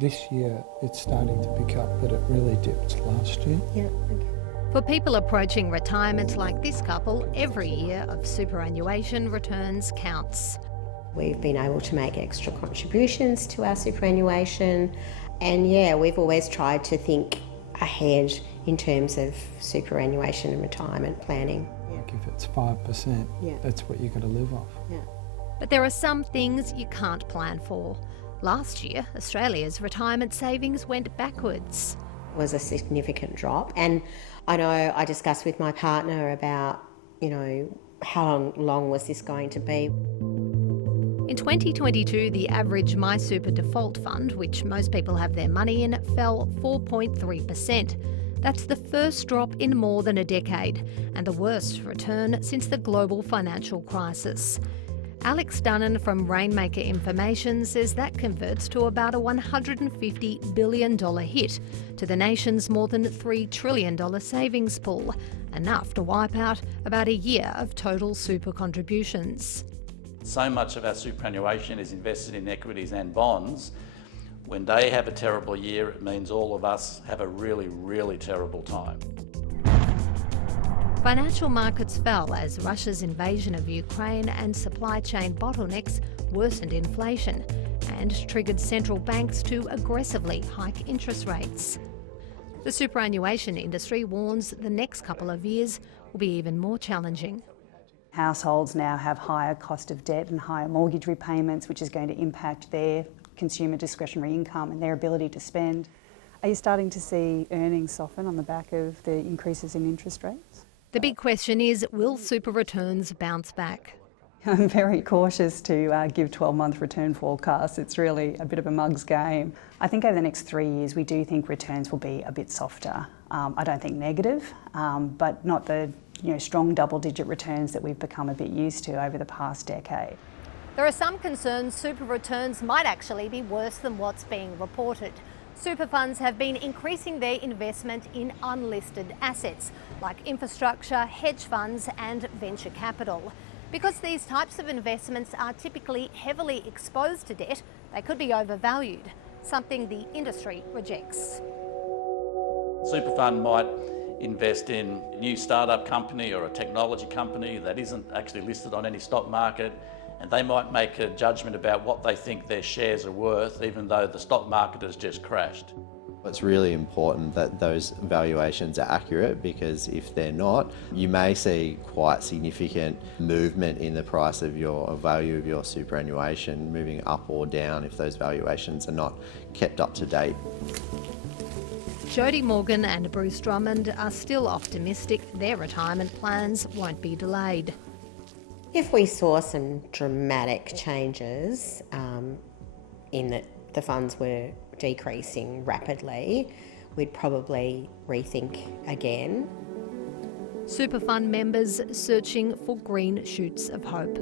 This year it's starting to pick up, but it really dipped last year. Yeah, okay. For people approaching retirement like this couple, every year of superannuation returns counts. We've been able to make extra contributions to our superannuation, and yeah, we've always tried to think ahead in terms of superannuation and retirement planning. Like if it's 5%, Yeah. that's what you've got to live off. Yeah. But there are some things you can't plan for. Last year, Australia's retirement savings went backwards. It was a significant drop, and I know I discussed with my partner about, how long was this going to be. In 2022, the average MySuper default fund, which most people have their money in, fell 4.3%. That's the first drop in more than a decade, and the worst return since the global financial crisis. Alex Dunnan from Rainmaker Information says that converts to about a $150 billion hit to the nation's more than $3 trillion savings pool, enough to wipe out about a year of total super contributions. So much of our superannuation is invested in equities and bonds. When they have a terrible year, it means all of us have a really, really terrible time. Financial markets fell as Russia's invasion of Ukraine and supply chain bottlenecks worsened inflation and triggered central banks to aggressively hike interest rates. The superannuation industry warns the next couple of years will be even more challenging. Households now have higher cost of debt and higher mortgage repayments, which is going to impact their consumer discretionary income and their ability to spend. Are you starting to see earnings soften on the back of the increases in interest rates? The big question is, will super returns bounce back? I'm very cautious to give 12-month return forecasts. It's really a bit of a mug's game. I think over the next 3 years we do think returns will be a bit softer. I don't think negative, but not the strong double-digit returns that we've become a bit used to over the past decade. There are some concerns super returns might actually be worse than what's being reported. Super funds have been increasing their investment in unlisted assets like infrastructure, hedge funds and venture capital. Because these types of investments are typically heavily exposed to debt, they could be overvalued, something the industry rejects. Super fund might invest in a new startup company or a technology company that isn't actually listed on any stock market, and they might make a judgment about what they think their shares are worth, even though the stock market has just crashed. It's really important that those valuations are accurate, because if they're not, you may see quite significant movement in the price of your value of your superannuation, moving up or down if those valuations are not kept up to date. Jodie Morgan and Bruce Drummond are still optimistic their retirement plans won't be delayed. If we saw some dramatic changes in that the funds were decreasing rapidly, we'd probably rethink again. Super fund members searching for green shoots of hope.